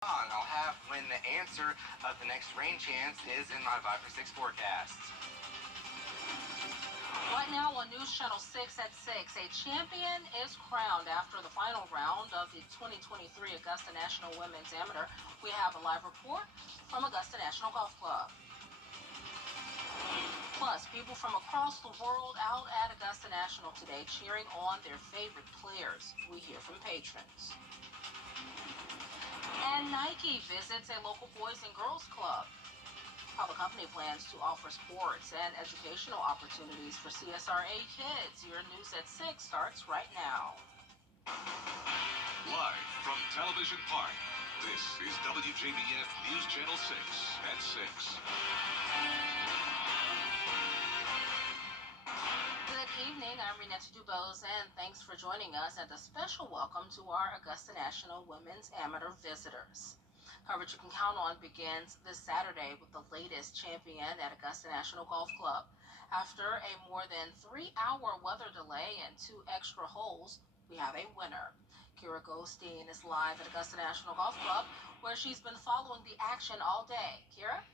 I'll have when the answer of the next rain chance is in my 5 for 6 forecast. Right now on News Channel 6 at 6, a champion is crowned after the final round of the 2023 Augusta National Women's Amateur. We have a live report from Augusta National Golf Club. Plus, people from across the world out at Augusta National today cheering on their favorite players. We hear from patrons. And Nike visits a local Boys and Girls Club. How the company plans to offer sports and educational opportunities for CSRA kids. Your News at 6 starts right now. Live from Television Park, this is Wjbf News Channel 6 at 6. Good evening, I'm Renetta Dubose, and thanks for joining us, and a special welcome to our Augusta National Women's Amateur visitors. Coverage you can count on begins this Saturday with the latest champion at Augusta National Golf Club. After a more than 3-hour weather delay and 2 extra holes, we have a winner. Kira Goldstein is live at Augusta National Golf Club, where she's been following the action all day. Kira?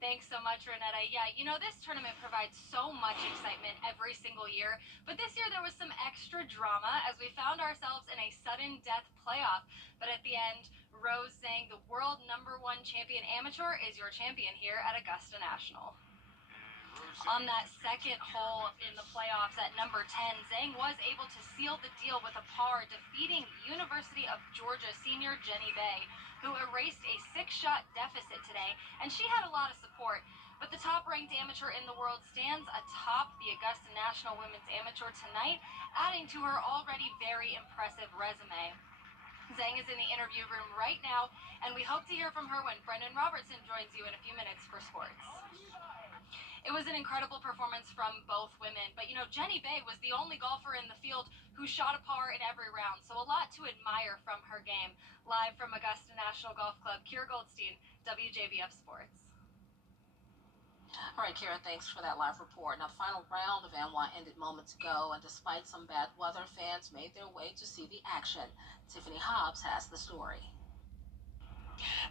Thanks so much, Renetta. Yeah, this tournament provides so much excitement every single year, but this year there was some extra drama as we found ourselves in a sudden death playoff. But at the end, Rose saying the world #1 champion amateur is your champion here at Augusta National. On that second hole in the playoffs at number 10, Zhang was able to seal the deal with a par, defeating University of Georgia senior Jenny Bay, who erased a 6-shot deficit today, and she had a lot of support. But the top-ranked amateur in the world stands atop the Augusta National Women's Amateur tonight, adding to her already very impressive resume. Zhang is in the interview room right now, and we hope to hear from her when Brendan Robertson joins you in a few minutes for sports. It was an incredible performance from both women, but Jenny Bay was the only golfer in the field who shot a par in every round, so a lot to admire from her game. Live from Augusta National Golf Club, Kira Goldstein, WJBF Sports. All right, Kira, thanks for that live report. Now, the final round of NY ended moments ago, and despite some bad weather, fans made their way to see the action. Tiffany Hobbs has the story.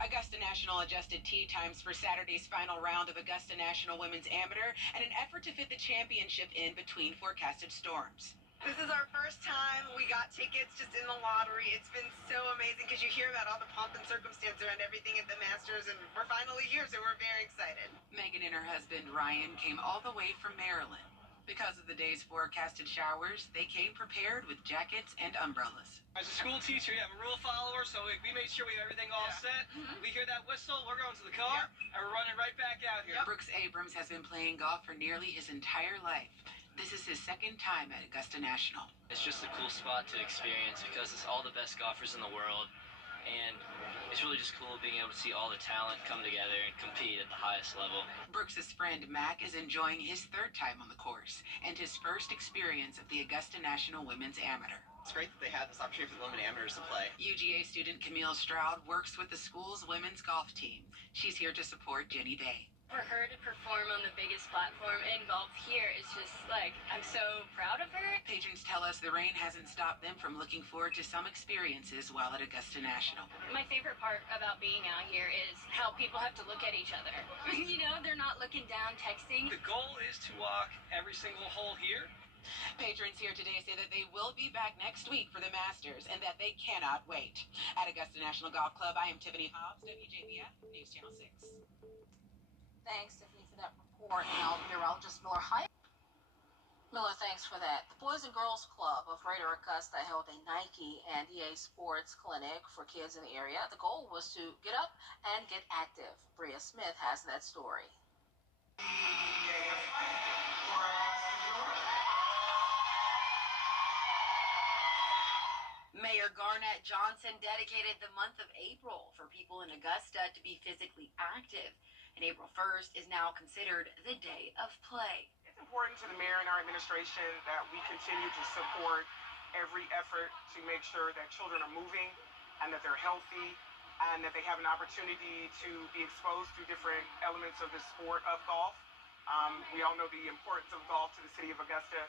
Augusta National adjusted tee times for Saturday's final round of Augusta National Women's Amateur in an effort to fit the championship in between forecasted storms. This is our first time we got tickets just in the lottery. It's been so amazing because you hear about all the pomp and circumstance around everything at the Masters, and we're finally here, so we're very excited. Megan and her husband Ryan came all the way from Maryland. Because of the day's forecasted showers, they came prepared with jackets and umbrellas. As a school teacher, I'm a rule follower, so we made sure we have everything all set. We hear that whistle, we're going to the car, and we're running right back out here. Brooks Abrams has been playing golf for nearly his entire life. This is his second time at Augusta National. It's just a cool spot to experience because it's all the best golfers in the world, and it's really just cool being able to see all the talent come together and compete at the highest level. Brooks's friend Mac is enjoying his third time on the course and his first experience at the Augusta National Women's Amateur. It's great that they have this opportunity for the women amateurs to play. UGA student Camille Stroud works with the school's women's golf team. She's here to support Jenny Bay. For her to perform on the biggest platform in golf here is just I'm so proud of her. Patrons tell us the rain hasn't stopped them from looking forward to some experiences while at Augusta National. My favorite part about being out here is how people have to look at each other. They're not looking down, texting. The goal is to walk every single hole here. Patrons here today say that they will be back next week for the Masters and that they cannot wait. At Augusta National Golf Club, I am Tiffany Hobbs, WJBF News Channel 6. Thanks, Tiffany, for that report. Now, meteorologist Miller, thanks for that. The Boys and Girls Club of Greater Augusta held a Nike and EA Sports clinic for kids in the area. The goal was to get up and get active. Bria Smith has that story. Mayor Garnett Johnson dedicated the month of April for people in Augusta to be physically active, and April 1st is now considered the day of play. It's important to the mayor and our administration that we continue to support every effort to make sure that children are moving and that they're healthy and that they have an opportunity to be exposed to different elements of the sport of golf. We all know the importance of golf to the city of Augusta.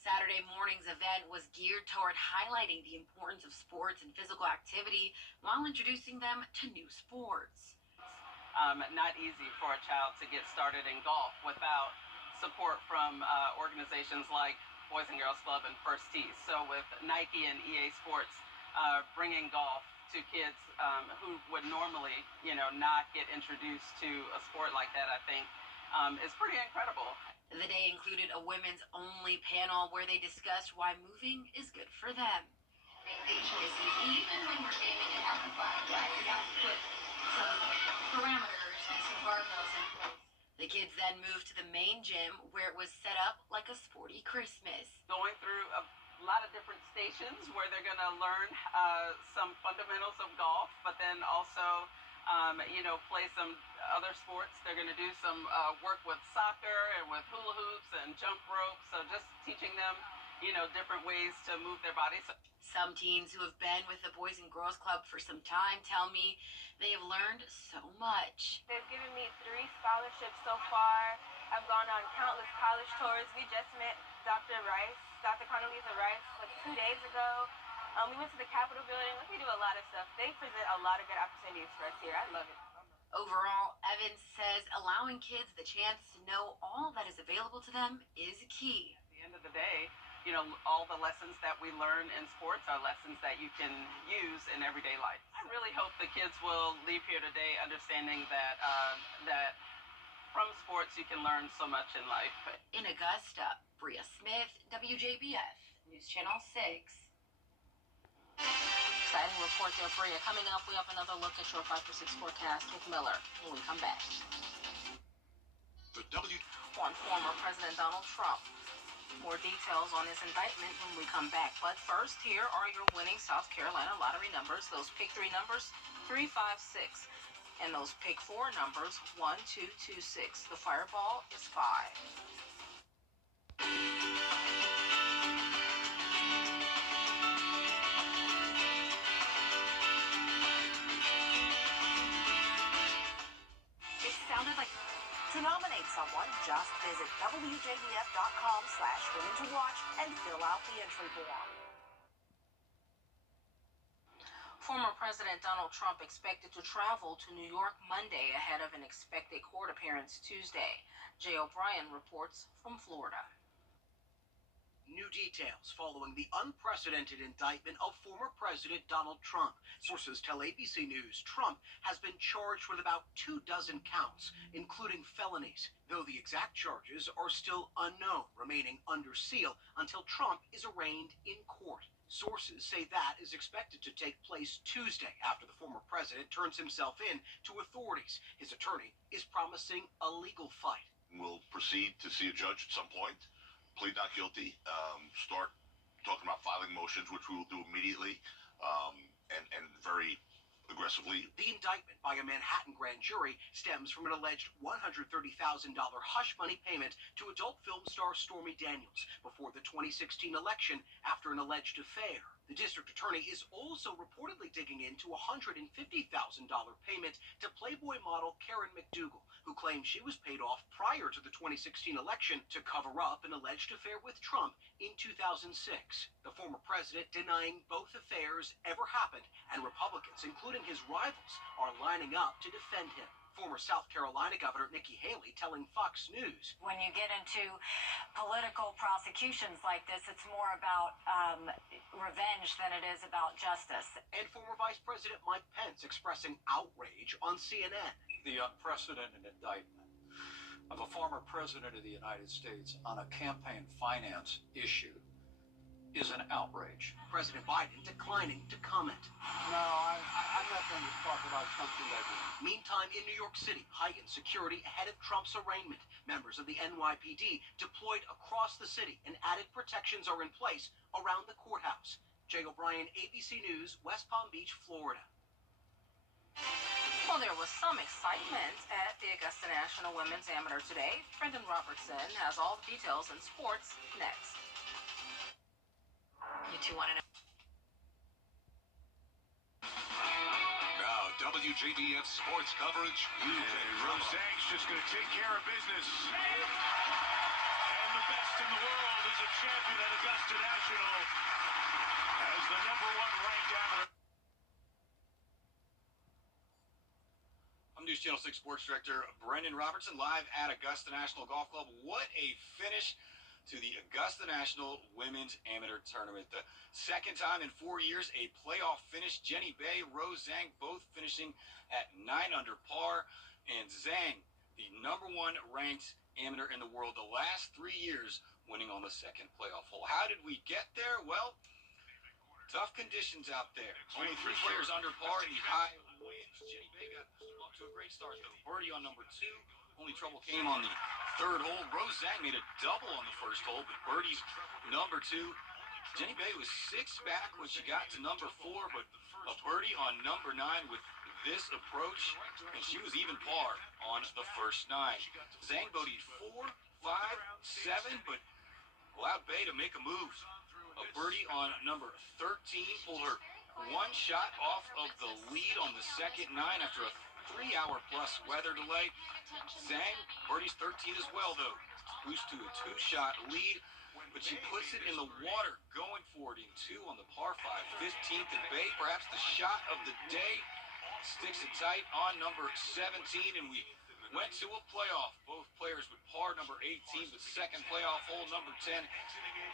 Saturday morning's event was geared toward highlighting the importance of sports and physical activity while introducing them to new sports. Not easy for a child to get started in golf without support from organizations like Boys and Girls Club and First Tee. So with Nike and EA Sports bringing golf to kids who would normally, not get introduced to a sport like that, I think is pretty incredible. The day included a women's only panel where they discussed why moving is good for them. Make choices, even when we're aiming at having fun, right? We have to put some parameters and some guardrails in place. The kids then moved to the main gym where it was set up like a sporty Christmas. Going through a lot of different stations where they're going to learn some fundamentals of golf, but then also play some other sports. They're going to do some work with soccer and with hula hoops and jump rope. So just teaching them, different ways to move their bodies. Some teens who have been with the Boys and Girls Club for some time tell me they have learned so much. They've given me 3 scholarships so far. I've gone on countless college tours. We just met Dr. Condoleezza Rice, 2 days ago. We went to the Capitol building. We do a lot of stuff. They present a lot of good opportunities for us here. I love it. Overall, Evans says allowing kids the chance to know all that is available to them is key. At the end of the day, all the lessons that we learn in sports are lessons that you can use in everyday life. I really hope the kids will leave here today understanding that that from sports you can learn so much in life. In Augusta, Bria Smith, WJBF, News Channel 6. Exciting report there, Bria. Coming up, we have another look at your 5 for 6 forecast with Miller when we come back. On former President Donald Trump. More details on his indictment when we come back. But first, here are your winning South Carolina lottery numbers. Those pick 3 numbers, 3, 5, 6. And those pick 4 numbers, 1, 2, 2, 6. The fireball is 5. To nominate someone, just visit WJBF.com/women to watch and fill out the entry form. Former President Donald Trump expected to travel to New York Monday ahead of an expected court appearance Tuesday. Jay O'Brien reports from Florida. New details following the unprecedented indictment of former President Donald Trump. Sources tell ABC News Trump has been charged with about 24 counts, including felonies, though the exact charges are still unknown, remaining under seal until Trump is arraigned in court. Sources say that is expected to take place Tuesday after the former president turns himself in to authorities. His attorney is promising a legal fight. We'll proceed to see a judge at some point. Plead not guilty, start talking about filing motions, which we will do immediately, and very aggressively. The indictment by a Manhattan grand jury stems from an alleged $130,000 hush money payment to adult film star Stormy Daniels before the 2016 election after an alleged affair. The district attorney is also reportedly digging into a $150,000 payment to Playboy model Karen McDougal, who claimed she was paid off prior to the 2016 election to cover up an alleged affair with Trump in 2006. The former president denying both affairs ever happened, and Republicans, including his rivals, are lining up to defend him. Former South Carolina Governor Nikki Haley telling Fox News, when you get into political prosecutions like this, it's more about revenge than it is about justice. And former Vice President Mike Pence expressing outrage on CNN. The unprecedented indictment of a former president of the United States on a campaign finance issue is an outrage. President Biden declining to comment. No, I'm not going to talk about something that is. Meantime, in New York City, heightened security ahead of Trump's arraignment. Members of the NYPD deployed across the city, and added protections are in place around the courthouse. Jay O'Brien, ABC News, West Palm Beach, Florida. Well, there was some excitement at the Augusta National Women's Amateur today. Brendan Robertson has all the details in sports next. You two want to know? Now, WJBF sports coverage. Roseanne's just going to take care of business. And the best in the world is a champion at Augusta National as the #1 ranked amateur. I'm News Channel 6 Sports Director Brendan Robertson, live at Augusta National Golf Club. What a finish to the Augusta National Women's Amateur Tournament. The second time in 4 years, a playoff finish. Jenny Bay, Rose Zhang, both finishing at 9 under par. And Zhang, the #1 ranked amateur in the world, the last 3 years, winning on the second playoff hole. How did we get there? Well, tough conditions out there. Only 3 players under par in the high winds. Jenny Bay got off to a great start, though. Birdie on number 2. Only trouble came on the 3rd hole. Rose Zhang made a double on the 1st hole, but birdie's number 2. Jenny Bay was 6 back when she got to number 4, but a birdie on number 9 with this approach, and she was even par on the first 9. Zhang bogeyed 4, 5, 7, but allowed Bay to make a move. A birdie on number 13 pulled her 1 shot off of the lead on the second 9 after a 3-hour-plus weather delay. Zhang birdies 13 as well, though. Boost to a 2-shot lead, but she puts it in the water, going for it in 2 on the par 5, 15th, and Bay, perhaps the shot of the day, sticks it tight on number 17, and we went to a playoff. Both players with par number 18, but second playoff hole number 10.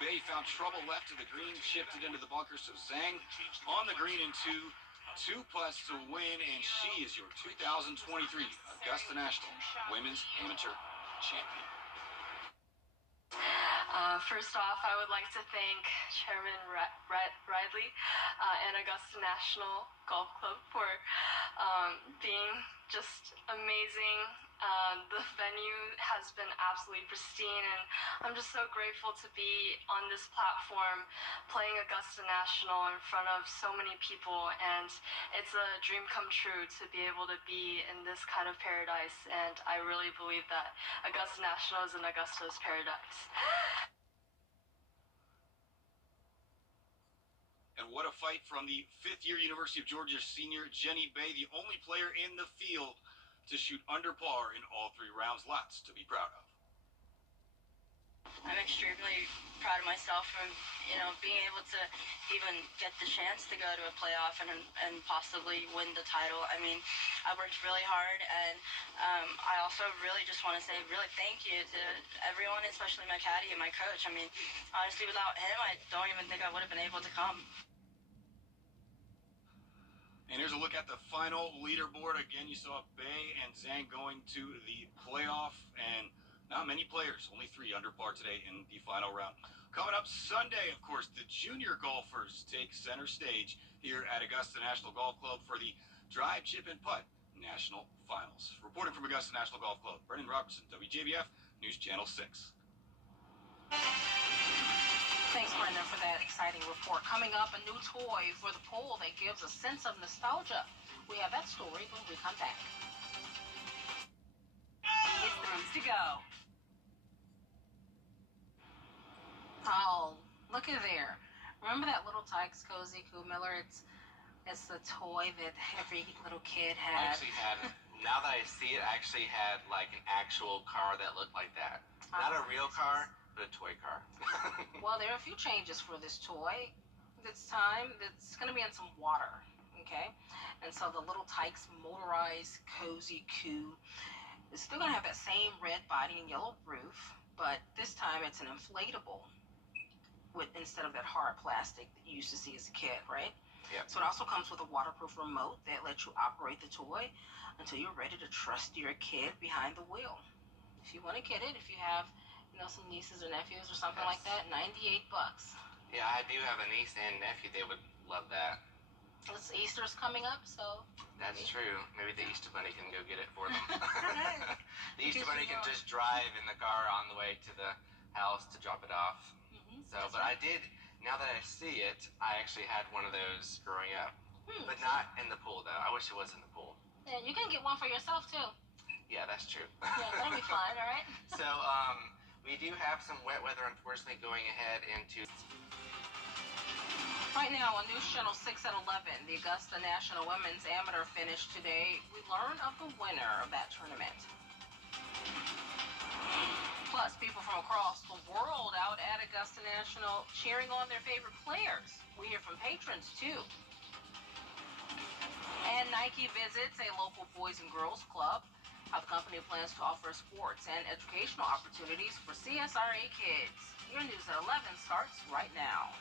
Bay found trouble left of the green, shifted into the bunker, so Zhang on the green in 2 putts to win, and she is your 2023 Augusta National Women's Amateur Champion. First off, I would like to thank Chairman Ridley and Augusta National Golf Club for being just amazing. The venue has been absolutely pristine, and I'm just so grateful to be on this platform playing Augusta National in front of so many people, and it's a dream come true to be able to be in this kind of paradise, and I really believe that Augusta National is in Augusta's paradise. And what a fight from the 5th-year University of Georgia senior Jenny Bay, the only player in the field to shoot under par in all 3 rounds. Lots to be proud of. I'm extremely proud of myself for, being able to even get the chance to go to a playoff and possibly win the title. I mean, I worked really hard, and I also really just want to say really thank you to everyone, especially my caddy and my coach. I mean, honestly, without him, I don't even think I would have been able to come. And here's a look at the final leaderboard. Again, you saw Bay and Zhang going to the playoff, and not many players, only 3 under par today in the final round. Coming up Sunday, of course, the junior golfers take center stage here at Augusta National Golf Club for the Drive, Chip, and Putt National Finals. Reporting from Augusta National Golf Club, Brendan Robertson, WJBF, News Channel 6. Thanks, Brenda, for that exciting report. Coming up, a new toy for the pool that gives a sense of nostalgia. We have that story when we come back. It's the rooms to go. Oh, look at there. Remember that little Tykes Cozy Cool Miller? It's the toy that every little kid I had. actually had, now that I see it, I actually had like an actual car that looked like that. Not a real car, but a toy car. Well, there are a few changes for this toy. This time, it's going to be in some water, okay? And so the little Tykes motorized Cozy Coo is still going to have that same red body and yellow roof, but this time it's an inflatable instead of that hard plastic that you used to see as a kid, right? Yeah. So it also comes with a waterproof remote that lets you operate the toy until you're ready to trust your kid behind the wheel. If you want to get it, if you have, some nieces or nephews or something like that, $98. Yeah, I do have a niece and nephew. They would love that. Easter's coming up, so That's true. Maybe the Easter Bunny can go get it for them. The Easter Bunny can just drive in the car on the way to the house to drop it off. But I did, now that I see it, I actually had one of those growing up. But not in the pool, though. I wish it was in the pool. Yeah, you can get one for yourself, too. Yeah, that's true. Yeah, that'll be fine, all right? So, we do have some wet weather, unfortunately, going ahead into... Right now on News Channel 6 at 11, the Augusta National Women's Amateur finished today. We learned of the winner of that tournament. Plus, people from across the world out at Augusta National cheering on their favorite players. We hear from patrons, too. And Nike visits a local Boys and Girls Club. How the company plans to offer sports and educational opportunities for CSRA kids. Your news at 11 starts right now.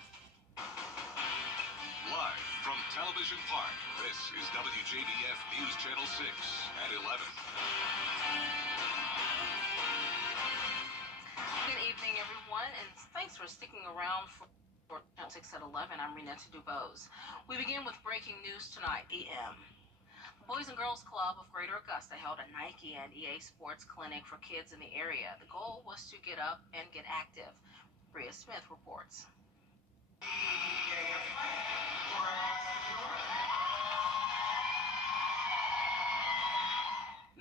Live from Television Park, this is WJBF News Channel 6 at 11. Good evening, everyone, and thanks for sticking around for Channel 6 at 11. I'm Renetta Dubose. We begin with breaking news tonight, EM. The Boys and Girls Club of Greater Augusta held a Nike and EA Sports clinic for kids in the area. The goal was to get up and get active. Bria Smith reports.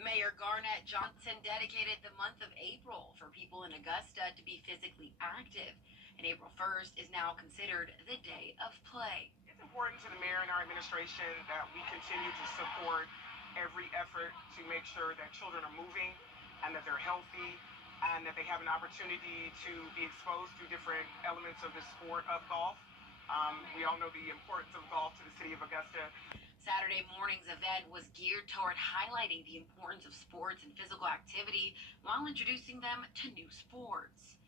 Mayor Garnett Johnson dedicated the month of April for people in Augusta to be physically active, and April 1st is now considered the day of play. It's important to the mayor and our administration that we continue to support every effort to make sure that children are moving and that they're healthy and that they have an opportunity to be exposed to different elements of the sport of golf. We all know the importance of golf to the city of Augusta. Saturday morning's event was geared toward highlighting the importance of sports and physical activity while introducing them to new sports.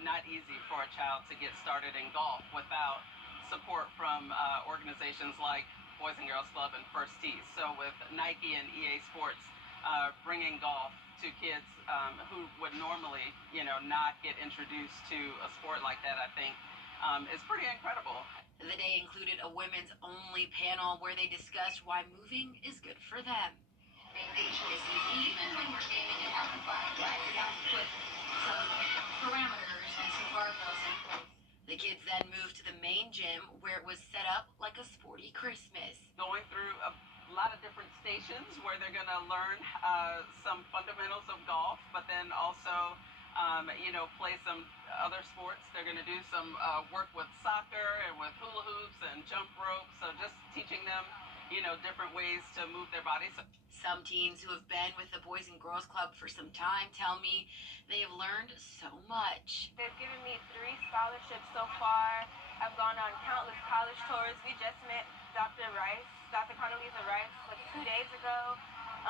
Not easy for a child to get started in golf without support from organizations like Boys and Girls Club and First Tees. So with Nike and EA Sports bringing golf to kids who would normally, not get introduced to a sport like that, I think is pretty incredible. The day included a women's-only panel where they discussed why moving is good for them. Even when we're gaming and having fun, right? We have to put some parameters and some guardrails in place. The kids then moved to the main gym where it was set up like a sporty Christmas. Going through a lot of different stations where they're going to learn some fundamentals of golf, but then also play some other sports. They're going to do some work with soccer and with hula hoops and jump rope. So just teaching them, different ways to move their bodies. Some teens who have been with the Boys and Girls Club for some time tell me they have learned so much. They've given me 3 scholarships so far. I've gone on countless college tours. We just met Dr. Rice, Dr. Condoleezza Rice, like 2 days ago.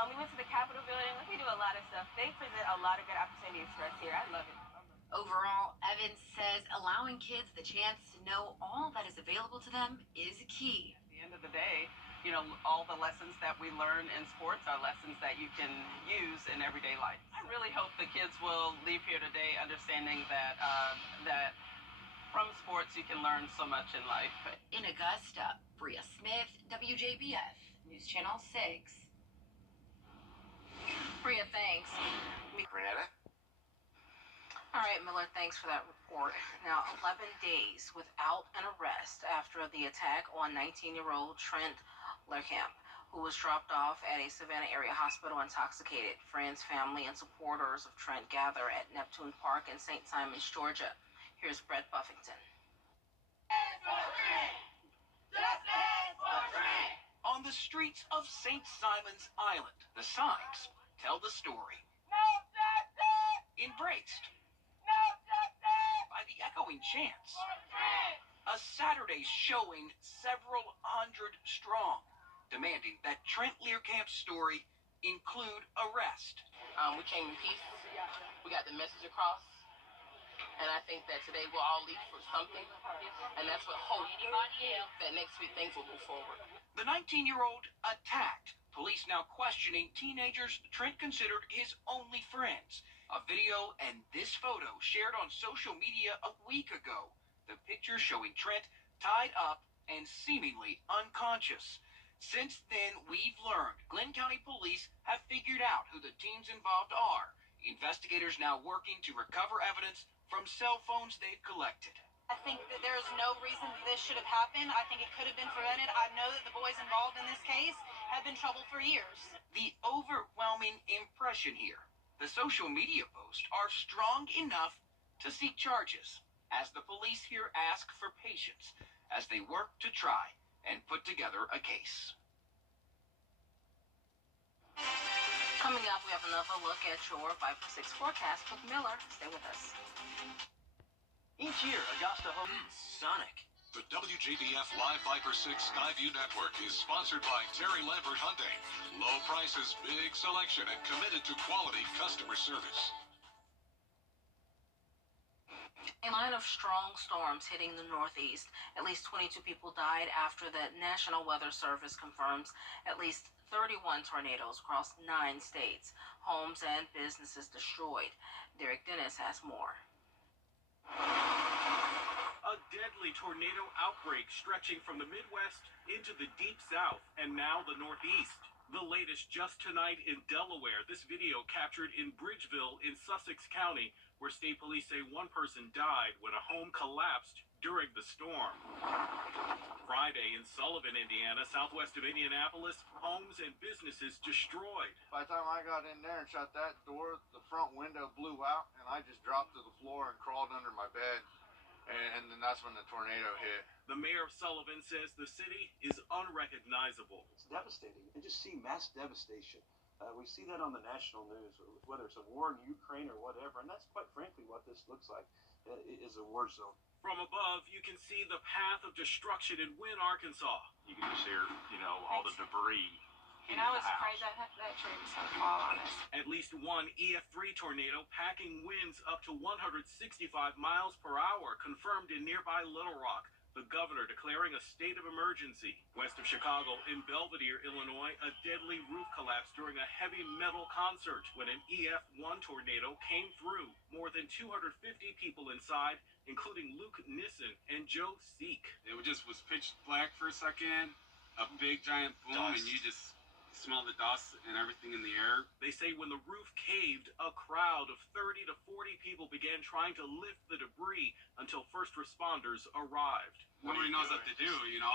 We went to the Capitol building. We do a lot of stuff. They present a lot of good opportunities for us here. I love it. Overall, Evans says allowing kids the chance to know all that is available to them is key. At the end of the day, all the lessons that we learn in sports are lessons that you can use in everyday life. I really hope the kids will leave here today understanding that that from sports you can learn so much in life. In Augusta, Bria Smith, WJBF, News Channel 6. Bria, thanks. Renetta? All right, Miller, thanks for that report. Now, 11 days without an arrest after the attack on 19-year-old Trent Lerkamp, who was dropped off at a Savannah area hospital intoxicated. Friends, family, and supporters of Trent gather at Neptune Park in St. Simons, Georgia. Here's Brett Buffington. On the streets of St. Simons Island, the signs tell the story. Embraced by the echoing chants. A Saturday showing several hundred strong, demanding that Trent Lerkamp's story include arrest. We came in peace. We got the message across. And I think that today we'll all leave for something. And that's what hope that next week things will move forward. The 19-year-old attacked. Police now questioning teenagers Trent considered his only friends. A video and this photo shared on social media a week ago. The picture showing Trent tied up and seemingly unconscious. Since then, we've learned Glenn County Police have figured out who the teens involved are. Investigators now working to recover evidence from cell phones they've collected. I think that there's no reason that this should have happened. I think it could have been prevented. I know that the boys involved in this case have been troubled for years. The overwhelming impression here. The social media posts are strong enough to seek charges, as the police here ask for patience as they work to try and put together a case. Coming up, we have another look at your 5 for 6 forecast with Miller. Stay with us. Each year, Augusta hosts Sonic. The WJBF Live Viper 6 Skyview Network is sponsored by Terry Lambert Hyundai. Low prices, big selection, and committed to quality customer service. A line of strong storms hitting the Northeast. At least 22 people died after the National Weather Service confirms at least 31 tornadoes across 9 states. Homes and businesses destroyed. Derek Dennis has more. A deadly tornado outbreak stretching from the Midwest into the Deep South and now the Northeast. The latest just tonight in Delaware. This video captured in Bridgeville in Sussex County, where state police say one person died when a home collapsed during the storm. Friday in Sullivan, Indiana, southwest of Indianapolis, homes and businesses destroyed. By the time I got in there and shut that door, the front window blew out, and I just dropped to the floor and crawled under my bed. And then that's when the tornado hit. The mayor of Sullivan says the city is unrecognizable. It's devastating. I just see mass devastation. We see that on the national news, whether it's a war in Ukraine or whatever, and that's quite frankly what this looks like, is a war zone. From above, you can see the path of destruction in Wynne, Arkansas. You can just hear, all the debris. And I was afraid that tree was going to fall on us. At least one EF3 tornado packing winds up to 165 miles per hour confirmed in nearby Little Rock. The governor declaring a state of emergency. West of Chicago, in Belvedere, Illinois, a deadly roof collapsed during a heavy metal concert when an EF1 tornado came through. More than 250 people inside, including Luke Nissen and Joe Seek. It just was pitch black for a second, a big giant boom, and you just smell the dust and everything in the air. They say when the roof caved, a crowd of 30 to 40 people began trying to lift the debris until first responders arrived. Nobody knows what to do,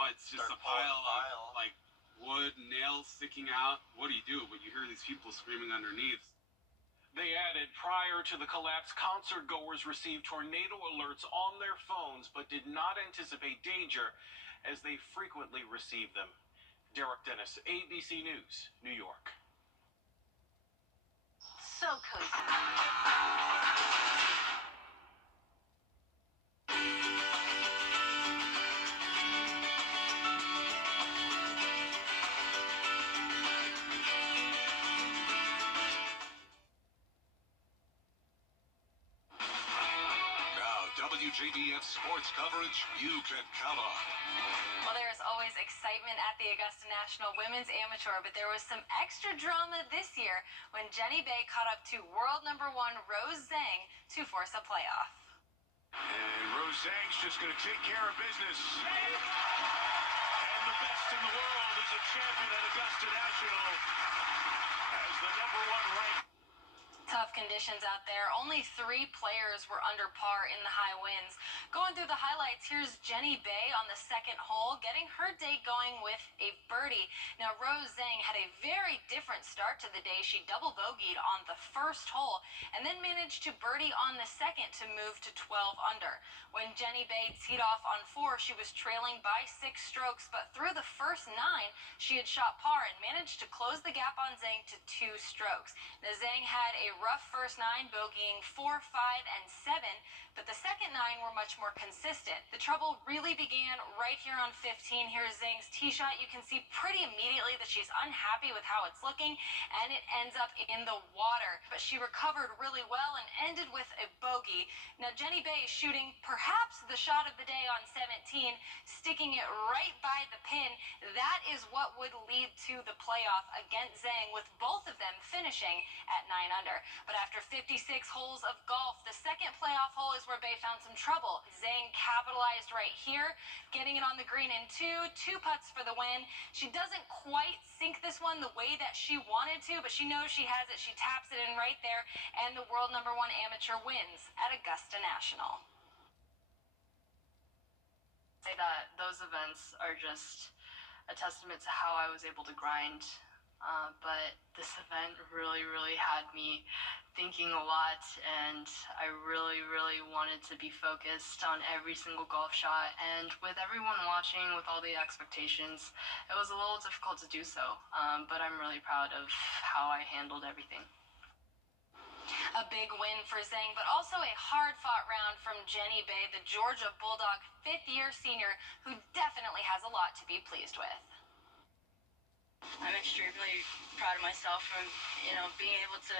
it's just a pile of like wood, nails sticking out. What do you do? But you hear these people screaming underneath. They added prior to the collapse, concert goers received tornado alerts on their phones but did not anticipate danger as they frequently receive them. Derek Dennis, ABC News, New York. So cozy. WJBF sports coverage you can count on. Well, there's always excitement at the Augusta National Women's Amateur, but there was some extra drama this year when Jenny Bay caught up to world #1 Rose Zhang to force a playoff. And Rose Zhang's just going to take care of business. And the best in the world is a champion at Augusta National as the #1 ranked. Tough conditions out there. Only 3 players were under par in the high winds. Going through the highlights, here's Jenny Bay on the second hole, getting her day going with a birdie. Now, Rose Zhang had a very different start to the day. She double bogeyed on the first hole and then managed to birdie on the second to move to 12 under. When Jenny Bay teed off on 4, she was trailing by 6 strokes, but through the first 9, she had shot par and managed to close the gap on Zhang to 2 strokes. Now, Zhang had a rough first 9, bogeying 4, 5, and 7, but the second 9 were much more consistent. The trouble really began right here on 15. Here's Zhang's tee shot. You can see pretty immediately that she's unhappy with how it's looking, and it ends up in the water. But she recovered really well and ended with a bogey. Now, Jenny Bay is shooting perhaps the shot of the day on 17, sticking it right by the pin. That is what would lead to the playoff against Zhang, with both of them finishing at 9 under. But after 56 holes of golf, the second playoff hole is where Bay found some trouble. Zhang capitalized right here, getting it on the green in 2 putts for the win. She doesn't quite sink this one the way that she wanted to, but she knows she has it. She taps it in right there, and the world #1 amateur wins at Augusta National. Say that those events are just a testament to how I was able to grind but this event really, really had me thinking a lot, and I really, really wanted to be focused on every single golf shot. And with everyone watching, with all the expectations, it was a little difficult to do so, but I'm really proud of how I handled everything. A big win for Zhang, but also a hard-fought round from Jenny Bay, the Georgia Bulldog fifth-year senior, who definitely has a lot to be pleased with. I'm extremely proud of myself for, being able to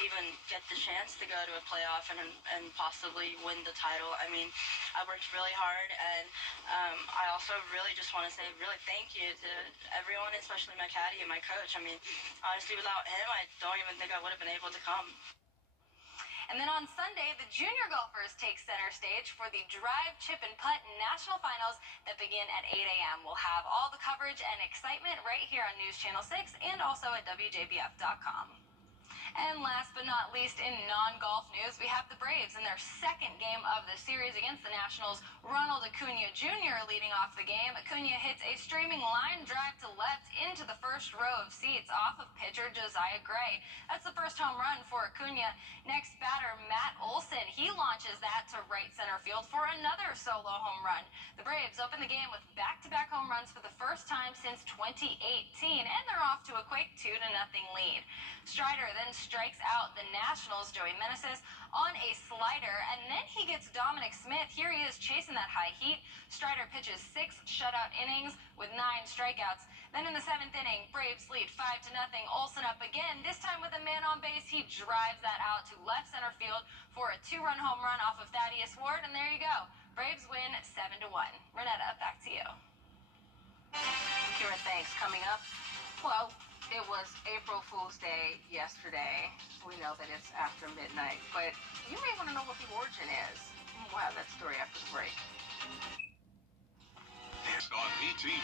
even get the chance to go to a playoff and possibly win the title. I mean, I worked really hard, and I also really just want to say really thank you to everyone, especially my caddy and my coach. I mean, honestly, without him, I don't even think I would have been able to come. And then on Sunday, the junior golfers take center stage for the Drive, Chip, and Putt National Finals that begin at 8 a.m. We'll have all the coverage and excitement right here on News Channel 6 and also at Wjbf.com. And last but not least, in non-golf news, we have the Braves in their second game of the series against the Nationals. Ronald Acuna Jr. leading off the game. Acuna hits a streaming line drive to left into the first row of seats off of pitcher Josiah Gray. That's the first home run for Acuna. Next batter, Matt Olson. He launches that to right center field for another solo home run. The Braves open the game with back-to-back home runs for the first time since 2018, and they're off to a quick 2-0 lead. Strider then strikes out the Nationals' Joey Meneses on a slider, and then he gets Dominic Smith. Here he is chasing that high heat. Strider pitches 6 shutout innings with 9 strikeouts. Then in the 7th inning, Braves lead 5-0. Olson up again, this time with a man on base. He drives that out to left center field for a 2-run home run off of Thaddeus Ward, and there you go. Braves win 7-1. Renetta, back to you. Kira, thanks. Coming up, well, it was April Fool's Day yesterday. We know that it's after midnight, but you may want to know what the origin is. We'll have that story after the break. It's on VTV.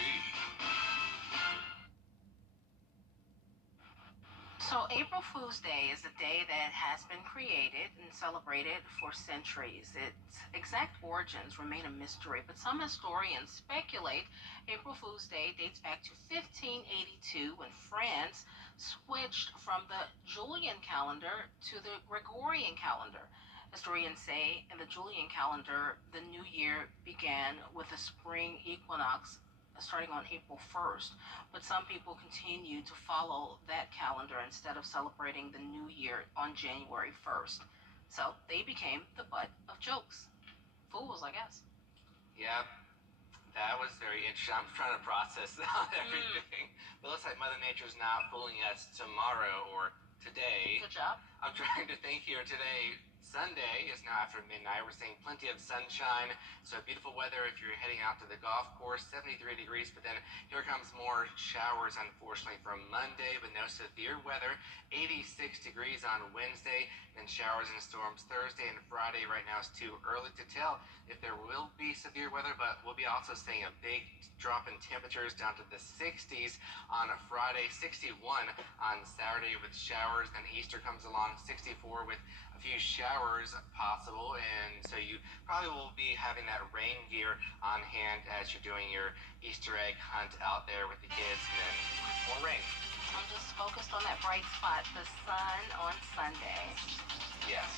So April Fool's Day is a day that has been created and celebrated for centuries. Its exact origins remain a mystery, but some historians speculate April Fool's Day dates back to 1582 when France switched from the Julian calendar to the Gregorian calendar. Historians say in the Julian calendar, the new year began with the spring equinox starting on April 1st, but some people continue to follow that calendar instead of celebrating the new year on January 1st. So they became the butt of jokes. Fools, I guess. Yeah, that was very interesting. I'm trying to process everything. But it looks like Mother Nature's not fooling us tomorrow or today. Good job. I'm trying to think here today. Sunday is now after midnight. We're seeing plenty of sunshine, so beautiful weather if you're heading out to the golf course. 73 degrees, but then here comes more showers, unfortunately, from Monday, but no severe weather. 86 degrees on Wednesday, then showers and storms Thursday and Friday. Right now it's too early to tell if there will be severe weather, but we'll be also seeing a big drop in temperatures down to the 60s on a Friday, 61 on Saturday with showers. Then Easter comes along, 64 with a few showers possible, and so you probably will be having that rain gear on hand as you're doing your Easter egg hunt out there with the kids, and then more rain. I'm just focused on that bright spot, the sun on Sunday. Yes.